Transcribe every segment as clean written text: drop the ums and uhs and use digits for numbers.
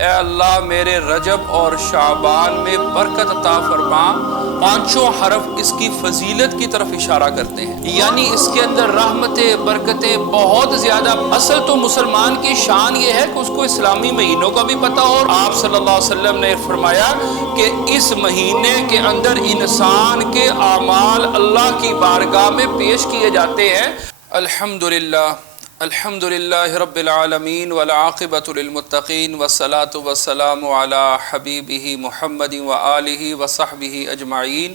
اے اللہ میرے رجب اور شعبان میں برکت عطا فرما۔ پانچوں حرف اس کی فضیلت کی طرف اشارہ کرتے ہیں، یعنی اس کے اندر رحمتیں برکتیں بہت زیادہ۔ اصل تو مسلمان کی شان یہ ہے کہ اس کو اسلامی مہینوں کا بھی پتہ ہو، اور آپ صلی اللہ علیہ وسلم نے فرمایا کہ اس مہینے کے اندر انسان کے اعمال اللہ کی بارگاہ میں پیش کیے جاتے ہیں۔ الحمدللہ الحمدللہ رب العالمین والعاقبۃ للمتقین والصلاة والسلام علی حبیبہ محمد وآلہ وصحبہ اجمعین،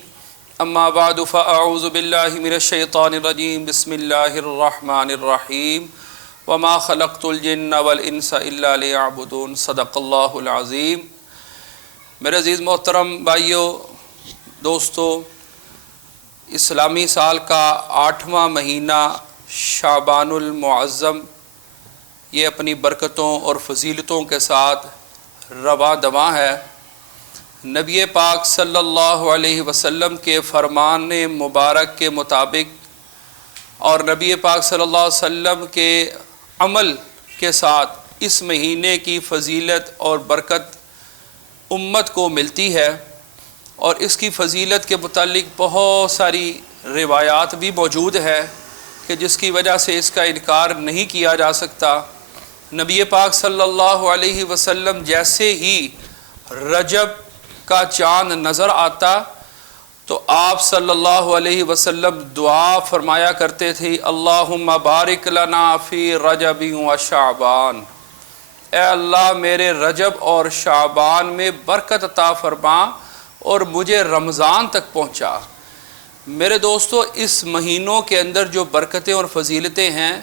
اما بعد فاعوذ باللہ من الشیطان الرجیم، بسم اللہ الرحمن الرحیم، وما خلقت الجن والانس الا لیعبدون، صدق اللہ العظیم۔ میرے عزیز محترم بھائیو دوستو، اسلامی سال کا 8واں مہینہ شعبان المعظم یہ اپنی برکتوں اور فضیلتوں کے ساتھ رواں دواں ہے۔ نبی پاک صلی اللہ علیہ وسلم کے فرمان مبارک کے مطابق اور نبی پاک صلی اللہ علیہ وسلم کے عمل کے ساتھ اس مہینے کی فضیلت اور برکت امت کو ملتی ہے، اور اس کی فضیلت کے متعلق بہت ساری روایات بھی موجود ہے کہ جس کی وجہ سے اس کا انکار نہیں کیا جا سکتا۔ نبی پاک صلی اللہ علیہ وسلم جیسے ہی رجب کا چاند نظر آتا تو آپ صلی اللہ علیہ وسلم دعا فرمایا کرتے تھے، اللہم بارک لنا فی رجب و شعبان، اے اللہ میرے رجب اور شعبان میں برکت عطا فرما اور مجھے رمضان تک پہنچا۔ میرے دوستو، اس مہینوں کے اندر جو برکتیں اور فضیلتیں ہیں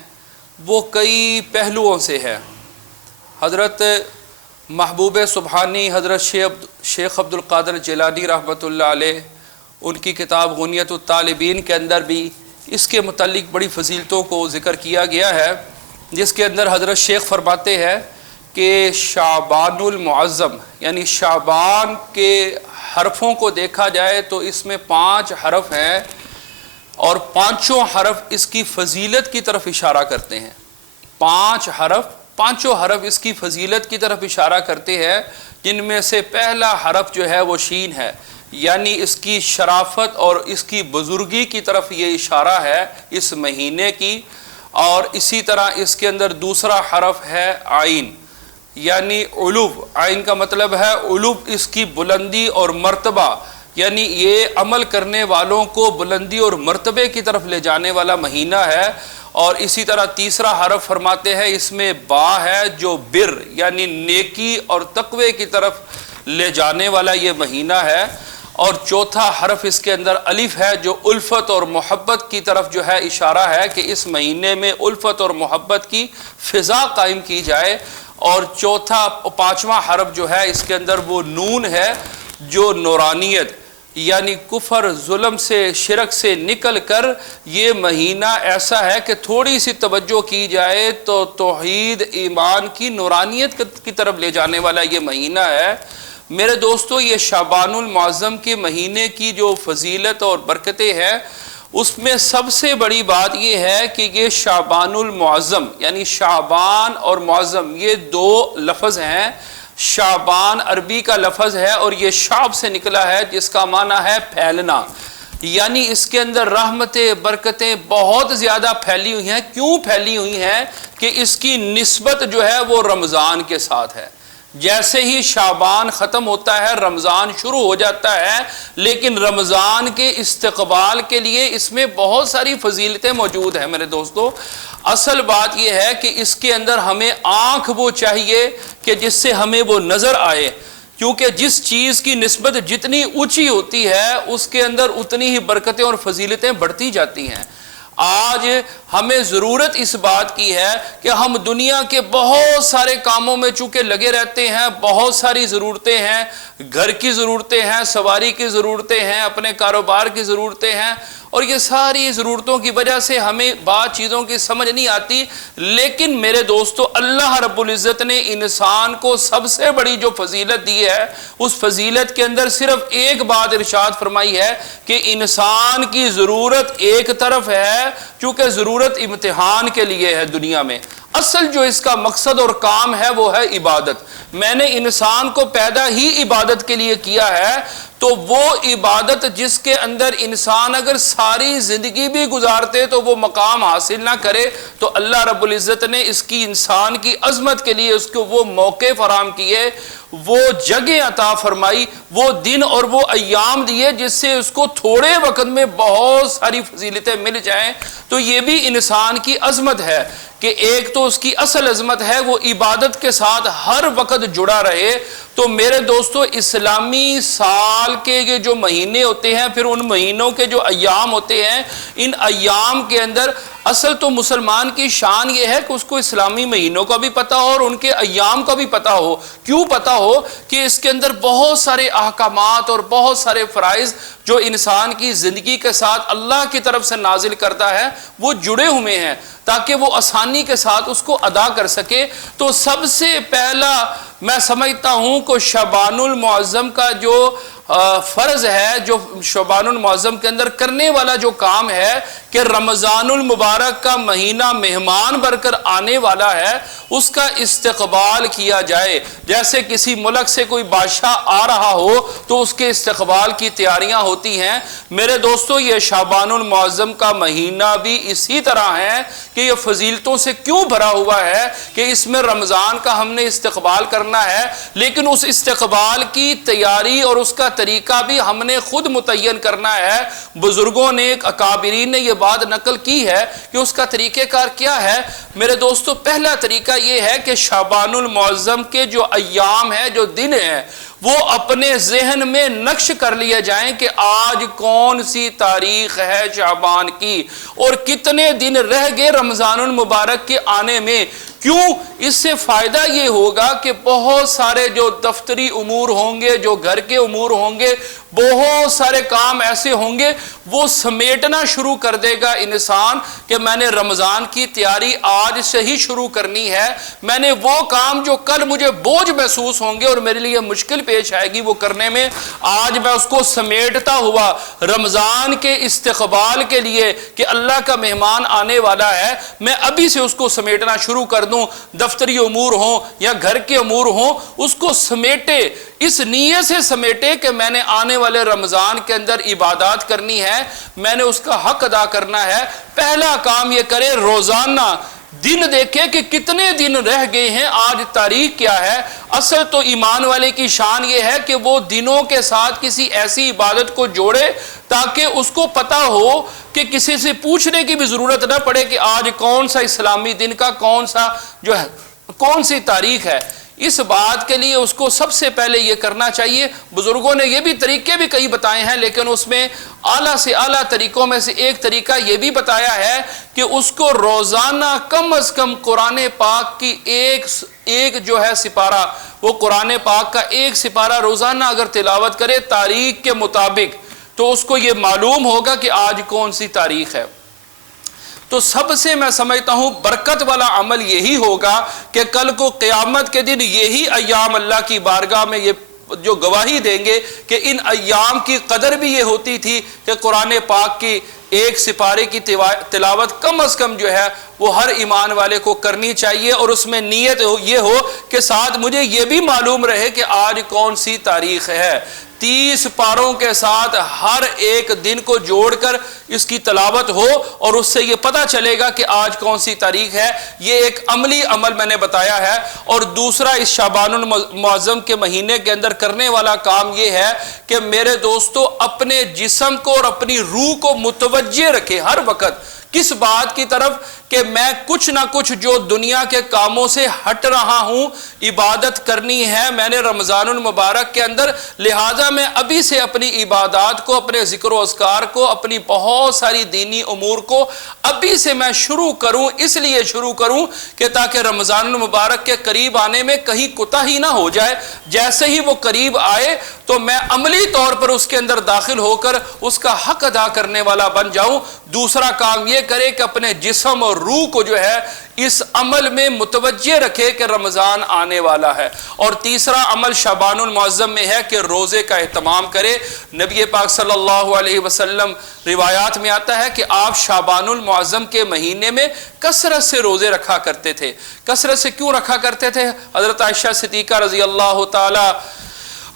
وہ کئی پہلوؤں سے ہیں۔ حضرت محبوب سبحانی حضرت شیخ عبد القادر جیلانی رحمۃ اللہ علیہ، ان کی کتاب غنیت الطالبین کے اندر بھی اس کے متعلق بڑی فضیلتوں کو ذکر کیا گیا ہے، جس کے اندر حضرت شیخ فرماتے ہیں کہ شعبان المعظم یعنی شعبان کے حرفوں کو دیکھا جائے تو اس میں 5 حرف ہیں، اور پانچوں حرف اس کی فضیلت کی طرف اشارہ کرتے ہیں۔ 5 حرف، پانچوں حرف اس کی فضیلت کی طرف اشارہ کرتے ہیں، جن میں سے پہلا حرف جو ہے وہ شین ہے، یعنی اس کی شرافت اور اس کی بزرگی کی طرف یہ اشارہ ہے اس مہینے کی۔ اور اسی طرح اس کے اندر دوسرا حرف ہے عین، یعنی علو۔ عین کا مطلب ہے علو، اس کی بلندی اور مرتبہ، یعنی یہ عمل کرنے والوں کو بلندی اور مرتبے کی طرف لے جانے والا مہینہ ہے۔ اور اسی طرح تیسرا حرف فرماتے ہیں اس میں با ہے، جو بر یعنی نیکی اور تقوی کی طرف لے جانے والا یہ مہینہ ہے۔ اور چوتھا حرف اس کے اندر الف ہے، جو الفت اور محبت کی طرف جو ہے اشارہ ہے کہ اس مہینے میں الفت اور محبت کی فضا قائم کی جائے۔ اور پانچواں حرف جو ہے اس کے اندر وہ نون ہے، جو نورانیت یعنی کفر ظلم سے شرک سے نکل کر یہ مہینہ ایسا ہے کہ تھوڑی سی توجہ کی جائے تو توحید ایمان کی نورانیت کی طرف لے جانے والا یہ مہینہ ہے۔ میرے دوستو، یہ شعبان المعظم کے مہینے کی جو فضیلت اور برکتیں ہیں اس میں سب سے بڑی بات یہ ہے کہ یہ شعبان المعظم یعنی شعبان اور معظم یہ 2 لفظ ہیں۔ شعبان عربی کا لفظ ہے اور یہ شعب سے نکلا ہے، جس کا معنی ہے پھیلنا، یعنی اس کے اندر رحمتیں برکتیں بہت زیادہ پھیلی ہوئی ہیں۔ کیوں پھیلی ہوئی ہیں؟ کہ اس کی نسبت جو ہے وہ رمضان کے ساتھ ہے۔ جیسے ہی شعبان ختم ہوتا ہے رمضان شروع ہو جاتا ہے، لیکن رمضان کے استقبال کے لیے اس میں بہت ساری فضیلتیں موجود ہیں۔ میرے دوستو، اصل بات یہ ہے کہ اس کے اندر ہمیں آنکھ وہ چاہیے کہ جس سے ہمیں وہ نظر آئے، کیونکہ جس چیز کی نسبت جتنی اونچی ہوتی ہے اس کے اندر اتنی ہی برکتیں اور فضیلتیں بڑھتی جاتی ہیں۔ آج ہمیں ضرورت اس بات کی ہے کہ ہم دنیا کے بہت سارے کاموں میں چونکہ لگے رہتے ہیں، بہت ساری ضرورتیں ہیں، گھر کی ضرورتیں ہیں، سواری کی ضرورتیں ہیں، اپنے کاروبار کی ضرورتیں ہیں، اور یہ ساری ضرورتوں کی وجہ سے ہمیں بعض چیزوں کی سمجھ نہیں آتی، لیکن میرے دوستو اللہ رب العزت نے انسان کو سب سے بڑی جو فضیلت دی ہے، اس فضیلت کے اندر صرف ایک بات ارشاد فرمائی ہے کہ انسان کی ضرورت ایک طرف ہے، چونکہ ضرورت امتحان کے لیے ہے دنیا میں، اصل جو اس کا مقصد اور کام ہے وہ ہے عبادت۔ میں نے انسان کو پیدا ہی عبادت کے لیے کیا ہے، تو وہ عبادت جس کے اندر انسان اگر ساری زندگی بھی گزارتے تو وہ مقام حاصل نہ کرے، تو اللہ رب العزت نے اس کی انسان کی عظمت کے لیے اس کو وہ موقع فراہم کیے، وہ جگہ عطا فرمائی، وہ دن اور وہ ایام دیے جس سے اس کو تھوڑے وقت میں بہت ساری فضیلتیں مل جائیں۔ تو یہ بھی انسان کی عظمت ہے کہ ایک تو اس کی اصل عظمت ہے وہ عبادت کے ساتھ ہر وقت جڑا رہے۔ تو میرے دوستو اسلامی سال کے جو مہینے ہوتے ہیں، پھر ان مہینوں کے جو ایام ہوتے ہیں، ان ایام کے اندر اصل تو مسلمان کی شان یہ ہے کہ اس کو اسلامی مہینوں کا بھی پتہ ہو اور ان کے ایام کا بھی پتہ ہو۔ کیوں پتہ ہو؟ کہ اس کے اندر بہت سارے احکامات اور بہت سارے فرائض جو انسان کی زندگی کے ساتھ اللہ کی طرف سے نازل کرتا ہے وہ جڑے ہوئے ہیں، تاکہ وہ آسانی کے ساتھ اس کو ادا کر سکے۔ تو سب سے پہلا میں سمجھتا ہوں کہ شعبان المعظم کا جو فرض ہے، جو شعبان المعظم کے اندر کرنے والا جو کام ہے کہ رمضان المبارک کا مہینہ مہمان بن کر آنے والا ہے، اس کا استقبال کیا جائے۔ جیسے کسی ملک سے کوئی بادشاہ آ رہا ہو تو اس کے استقبال کی تیاریاں ہوتی ہیں۔ میرے دوستو یہ شعبان المعظم کا مہینہ بھی اسی طرح ہے کہ یہ فضیلتوں سے کیوں بھرا ہوا ہے کہ اس میں رمضان کا ہم نے استقبال کرنا ہے، لیکن اس استقبال کی تیاری اور اس کا طریقہ بھی ہم نے خود متعین کرنا ہے۔ بزرگوں نے، اکابرین نے یہ بات نقل کی ہے کہ اس کا طریقہ کار کیا ہے۔ میرے دوستو پہلا طریقہ یہ ہے کہ شعبان المعظم کے جو ایام ہیں، جو دن ہیں، وہ اپنے ذہن میں نقش کر لیے جائیں کہ آج کون سی تاریخ ہے شعبان کی اور کتنے دن رہ گئے رمضان المبارک کے آنے میں۔ کیوں؟ اس سے فائدہ یہ ہوگا کہ بہت سارے جو دفتری امور ہوں گے، جو گھر کے امور ہوں گے، بہت سارے کام ایسے ہوں گے، وہ سمیٹنا شروع کر دے گا انسان کہ میں نے رمضان کی تیاری آج سے ہی شروع کرنی ہے۔ میں نے وہ کام جو کل مجھے بوجھ محسوس ہوں گے اور میرے لیے مشکل پیش آئے گی وہ کرنے میں، آج میں اس کو سمیٹتا ہوا رمضان کے استقبال کے لیے کہ اللہ کا مہمان آنے والا ہے، میں ابھی سے اس کو سمیٹنا شروع کر دوں۔ دفتری امور ہوں یا گھر کے امور ہوں، اس کو سمیٹے، اس نیت سے سمیٹے کہ میں نے آنے والے رمضان کے اندر عبادات کرنی ہے، میں نے اس کا حق ادا کرنا ہے۔ پہلا کام یہ کرے، روزانہ دن دیکھے کہ کتنے دن رہ گئے ہیں، آج تاریخ کیا ہے۔ اصل تو ایمان والے کی شان یہ ہے کہ وہ دنوں کے ساتھ کسی ایسی عبادت کو جوڑے تاکہ اس کو پتا ہو کہ کسی سے پوچھنے کی بھی ضرورت نہ پڑے کہ آج کون سا اسلامی دن کا کون سا جو ہے کون سی تاریخ ہے۔ اس بات کے لیے اس کو سب سے پہلے یہ کرنا چاہیے۔ بزرگوں نے یہ بھی طریقے بھی کئی بتائے ہیں، لیکن اس میں اعلیٰ سے اعلیٰ طریقوں میں سے ایک طریقہ یہ بھی بتایا ہے کہ اس کو روزانہ کم از کم قرآن پاک کی ایک جو ہے سپارہ، وہ قرآن پاک کا ایک سپارہ روزانہ اگر تلاوت کرے تاریخ کے مطابق، تو اس کو یہ معلوم ہوگا کہ آج کون سی تاریخ ہے۔ تو سب سے میں سمجھتا ہوں برکت والا عمل یہی ہوگا کہ کل کو قیامت کے دن یہی ایام اللہ کی بارگاہ میں یہ جو گواہی دیں گے کہ ان ایام کی قدر بھی یہ ہوتی تھی کہ قرآن پاک کی ایک سپارے کی تلاوت کم از کم جو ہے وہ ہر ایمان والے کو کرنی چاہیے، اور اس میں نیت یہ ہو کہ ساتھ مجھے یہ بھی معلوم رہے کہ آج کون سی تاریخ ہے۔ 30 پاروں کے ساتھ ہر ایک دن کو جوڑ کر اس کی تلاوت ہو اور اس سے یہ پتہ چلے گا کہ آج کون سی تاریخ ہے۔ یہ ایک عملی عمل میں نے بتایا ہے۔ اور دوسرا اس شعبان المعظم کے مہینے کے اندر کرنے والا کام یہ ہے کہ میرے دوستو اپنے جسم کو اور اپنی روح کو متوجہ رکھے ہر وقت، کس بات کی طرف کہ میں کچھ نہ کچھ جو دنیا کے کاموں سے ہٹ رہا ہوں عبادت کرنی ہے میں نے رمضان المبارک کے اندر، لہٰذا میں ابھی سے اپنی عبادات کو، اپنے ذکر و اذکار کو، اپنی بہت ساری دینی امور کو ابھی سے میں شروع کروں، اس لیے شروع کروں کہ تاکہ رمضان المبارک کے قریب آنے میں کہیں کوتاہی نہ ہو جائے، جیسے ہی وہ قریب آئے تو میں عملی طور پر اس کے اندر داخل ہو کر اس کا حق ادا کرنے والا بن جاؤں۔ دوسرا کام یہ کرے کہ اپنے جسم اور روح کو جو ہے اس عمل میں متوجہ رکھے کہ رمضان آنے والا ہے۔ اور تیسرا عمل شعبان المعظم میں ہے کہ روزے کا اہتمام کرے۔ نبی پاک صلی اللہ علیہ وسلم روایات میں آتا ہے کہ آپ شعبان المعظم کے مہینے میں کثرت سے روزے رکھا کرتے تھے۔ کثرت سے کیوں رکھا کرتے تھے؟ حضرت عائشہ صدیقہ رضی اللہ تعالی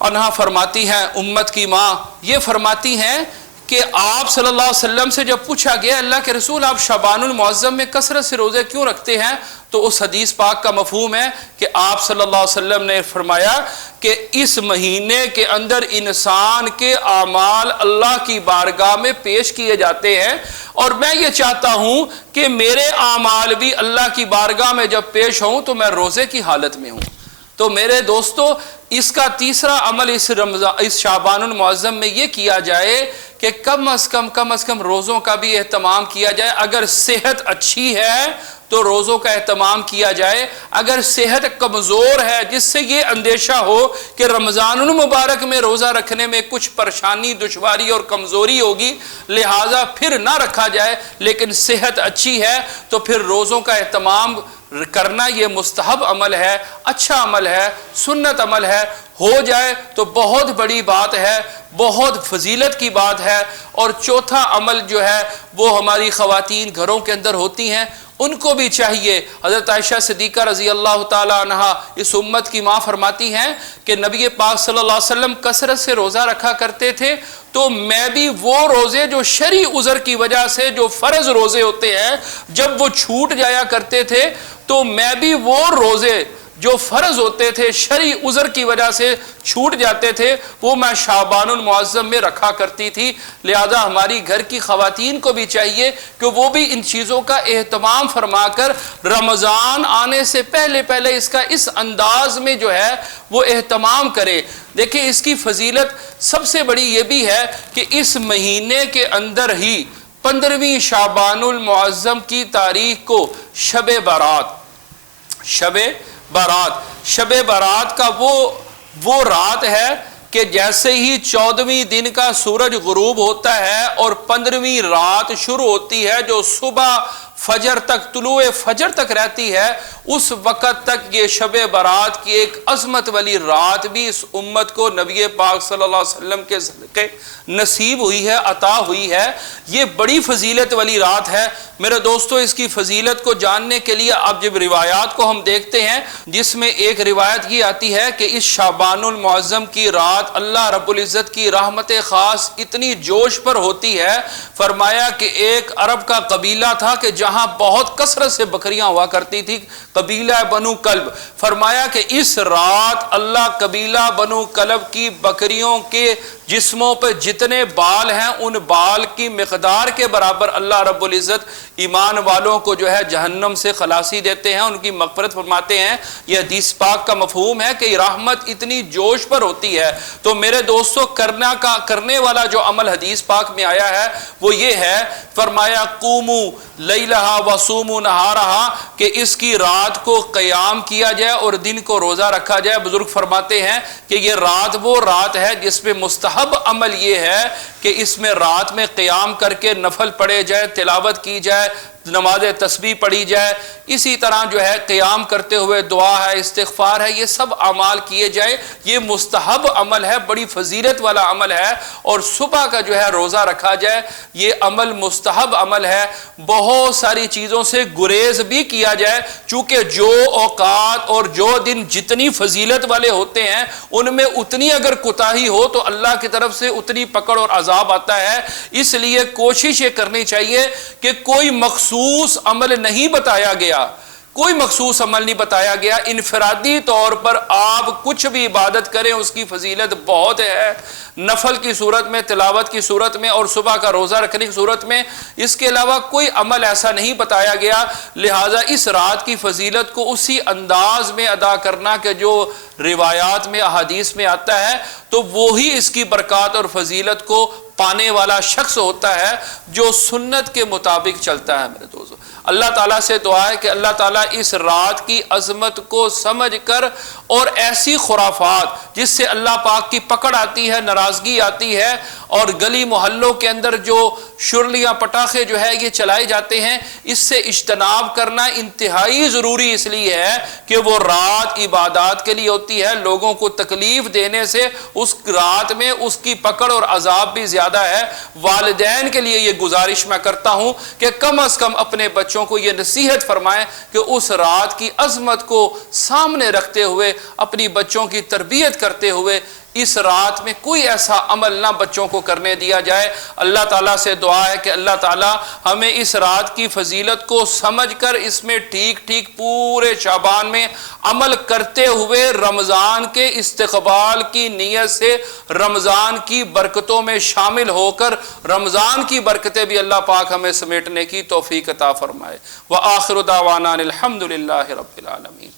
عنہا فرماتی ہیں، امت کی ماں، یہ فرماتی ہیں کہ آپ صلی اللہ علیہ وسلم سے جب پوچھا گیا اللہ کے رسول آپ شعبان المعظم میں کثرت سے روزے کیوں رکھتے ہیں، تو اس حدیث پاک کا مفہوم ہے کہ آپ صلی اللہ علیہ وسلم نے فرمایا کہ اس مہینے کے اندر انسان کے اعمال اللہ کی بارگاہ میں پیش کیے جاتے ہیں، اور میں یہ چاہتا ہوں کہ میرے اعمال بھی اللہ کی بارگاہ میں جب پیش ہوں تو میں روزے کی حالت میں ہوں۔ تو میرے دوستو، اس کا تیسرا عمل اس شعبان المعظم میں یہ کیا جائے کہ کم از کم روزوں کا بھی اہتمام کیا جائے۔ اگر صحت اچھی ہے تو روزوں کا اہتمام کیا جائے، اگر صحت کمزور ہے جس سے یہ اندیشہ ہو کہ رمضان المبارک میں روزہ رکھنے میں کچھ پریشانی، دشواری اور کمزوری ہوگی، لہٰذا پھر نہ رکھا جائے، لیکن صحت اچھی ہے تو پھر روزوں کا اہتمام کرنا یہ مستحب عمل ہے، اچھا عمل ہے، سنت عمل ہے، ہو جائے تو بہت بڑی بات ہے، بہت فضیلت کی بات ہے۔ اور چوتھا عمل جو ہے وہ ہماری خواتین گھروں کے اندر ہوتی ہیں، ان کو بھی چاہیے۔ حضرت عائشہ صدیقہ رضی اللہ تعالی عنہا اس امت کی ماں فرماتی ہیں کہ نبی پاک صلی اللہ علیہ وسلم کثرت سے روزہ رکھا کرتے تھے، تو میں بھی وہ روزے جو شرعی عذر کی وجہ سے جو فرض روزے ہوتے ہیں جب وہ چھوٹ جایا کرتے تھے، تو میں بھی وہ روزے جو فرض ہوتے تھے شرعی عذر کی وجہ سے چھوٹ جاتے تھے وہ میں شعبان المعظم میں رکھا کرتی تھی۔ لہذا ہماری گھر کی خواتین کو بھی چاہیے کہ وہ بھی ان چیزوں کا اہتمام فرما کر رمضان آنے سے پہلے اس کا اس انداز میں جو ہے وہ اہتمام کرے۔ دیکھیں اس کی فضیلت سب سے بڑی یہ بھی ہے کہ اس مہینے کے اندر ہی 15ویں شعبان المعظم کی تاریخ کو شب برات کا وہ رات ہے کہ جیسے ہی 14ویں دن کا سورج غروب ہوتا ہے اور 15ویں رات شروع ہوتی ہے جو صبح فجر تک، طلوع فجر تک رہتی ہے، اس وقت تک یہ شب برات کی ایک عظمت والی رات بھی اس امت کو نبی پاک صلی اللہ علیہ وسلم کے صدقے نصیب ہوئی ہے، عطا ہوئی ہے۔ یہ بڑی فضیلت والی رات ہے میرے دوستو۔ اس کی فضیلت کو جاننے کے لیے اب جب روایات کو ہم دیکھتے ہیں، جس میں ایک روایت یہ آتی ہے کہ اس شعبان المعظم کی رات اللہ رب العزت کی رحمت خاص اتنی جوش پر ہوتی ہے، فرمایا کہ ایک عرب کا قبیلہ تھا کہ جہاں بہت کثرت سے بکریاں ہوا کرتی تھی، قبیلہ بنو کلب، فرمایا کہ اس رات اللہ قبیلہ بنو کلب کی بکریوں کے جسموں پر جتنے بال ہیں ان بال کی مقدار کے برابر اللہ رب العزت ایمان والوں کو جو ہے جہنم سے خلاصی دیتے ہیں، ان کی مغفرت فرماتے ہیں۔ یہ حدیث پاک کا مفہوم ہے کہ رحمت اتنی جوش پر ہوتی ہے۔ تو میرے دوستو کرنے والا جو عمل حدیث پاک میں آیا ہے وہ یہ ہے، فرمایا قومو لیلہا وصومو نہارہا، کہ اس کی رات کو قیام کیا جائے اور دن کو روزہ رکھا جائے۔ بزرگ فرماتے ہیں کہ یہ رات وہ رات ہے جس میں مستحب عمل یہ ہے کہ اس میں رات میں قیام کر کے نفل پڑھے جائے، تلاوت کی جائے، نماز تسبیح پڑھی جائے، اسی طرح جو ہے قیام کرتے ہوئے دعا ہے، استغفار ہے، یہ سب اعمال کیے جائے۔ یہ مستحب عمل ہے، بڑی فضیلت والا عمل ہے۔ اور صبح کا جو ہے روزہ رکھا جائے، یہ عمل مستحب عمل ہے۔ بہت ساری چیزوں سے گریز بھی کیا جائے، چونکہ جو اوقات اور جو دن جتنی فضیلت والے ہوتے ہیں ان میں اتنی اگر کوتاہی ہو تو اللہ کی طرف سے اتنی پکڑ اور عذاب آتا ہے۔ اس لیے کوشش یہ کرنی چاہیے کہ کوئی مخصوص عمل نہیں بتایا گیا کوئی مخصوص عمل نہیں بتایا گیا. انفرادی طور پر آپ کچھ بھی عبادت کریں اس کی فضیلت بہت ہے، نفل کی صورت میں، تلاوت کی صورت میں، اور صبح کا روزہ رکھنے کی صورت میں. اس کے علاوہ کوئی عمل ایسا نہیں بتایا گیا. لہٰذا اس رات کی فضیلت کو اسی انداز میں ادا کرنا کہ جو روایات میں، احادیث میں آتا ہے، تو وہی اس کی برکات اور فضیلت کو پانے والا شخص ہوتا ہے جو سنت کے مطابق چلتا ہے. میرے دوستو، اللہ تعالیٰ سے دعا ہے کہ اللہ تعالیٰ اس رات کی عظمت کو سمجھ کر اور ایسی خرافات جس سے اللہ پاک کی پکڑ آتی ہے، ناراضگی آتی ہے، اور گلی محلوں کے اندر جو شرلیاں پٹاخے جو ہے یہ چلائے جاتے ہیں، اس سے اجتناب کرنا انتہائی ضروری اس لیے ہے کہ وہ رات عبادات کے لیے ہوتی ہے. لوگوں کو تکلیف دینے سے اس رات میں اس کی پکڑ اور عذاب بھی زیادہ ہے. والدین کے لیے یہ گزارش میں کرتا ہوں کہ کم از کم اپنے بچوں کو یہ نصیحت فرمائیں کہ اس رات کی عظمت کو سامنے رکھتے ہوئے، اپنی بچوں کی تربیت کرتے ہوئے، اس رات میں کوئی ایسا عمل نہ بچوں کو کرنے دیا جائے. اللہ تعالیٰ سے دعا ہے کہ اللہ تعالیٰ ہمیں اس رات کی فضیلت کو سمجھ کر اس میں ٹھیک ٹھیک پورے شعبان میں عمل کرتے ہوئے رمضان کے استقبال کی نیت سے رمضان کی برکتوں میں شامل ہو کر رمضان کی برکتیں بھی اللہ پاک ہمیں سمیٹنے کی توفیق عطا فرمائے. وآخر دعوانا الحمد للہ رب العالمین.